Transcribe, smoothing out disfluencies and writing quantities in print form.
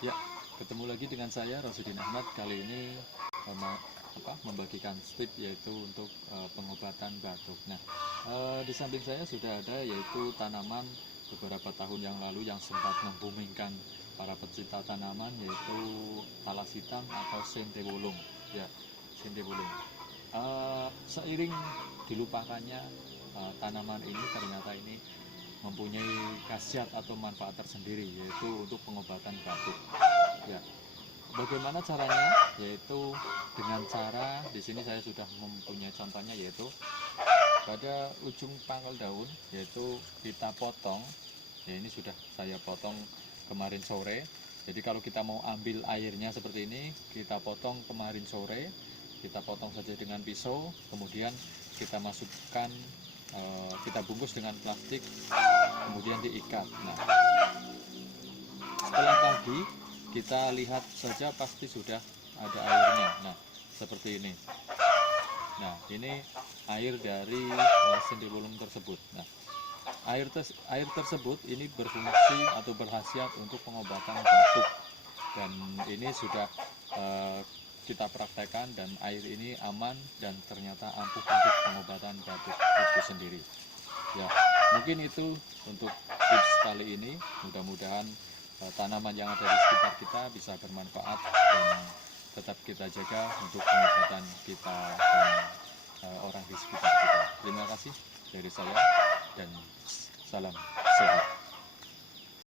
Ya, ketemu lagi dengan saya Rosudin Ahmad. Kali ini membagikan tips yaitu untuk pengobatan batuk. Nah, di samping saya sudah ada yaitu tanaman beberapa tahun yang lalu yang sempat membumingkan para pecinta tanaman, yaitu talas hitam atau sentewolung. Ya, sentewolung. Seiring dilupakannya tanaman ini, ternyata ini mempunyai khasiat atau manfaat tersendiri, yaitu untuk pengobatan batuk. Ya, bagaimana caranya? Yaitu dengan cara, di sini saya sudah mempunyai contohnya, yaitu pada ujung pangkal daun, yaitu kita potong. Ya, ini sudah saya potong kemarin sore. Jadi kalau kita mau ambil airnya seperti ini, kita potong kemarin sore, kita potong saja dengan pisau, kemudian kita masukkan, kita bungkus dengan plastik, kemudian diikat. Nah, setelah pagi kita lihat saja pasti sudah ada airnya. Nah, seperti ini. Nah, ini air dari sentewolung tersebut. Nah, air tersebut ini berfungsi atau berkhasiat untuk pengobatan batuk, dan ini sudah kita praktekkan, dan air ini aman dan ternyata ampuh untuk pengobatan batuk itu sendiri. Ya, mungkin itu untuk tips kali ini. Mudah-mudahan tanaman yang ada di sekitar kita bisa bermanfaat dan tetap kita jaga untuk pengobatan kita dan orang di sekitar kita. Terima kasih dari saya dan salam sehat.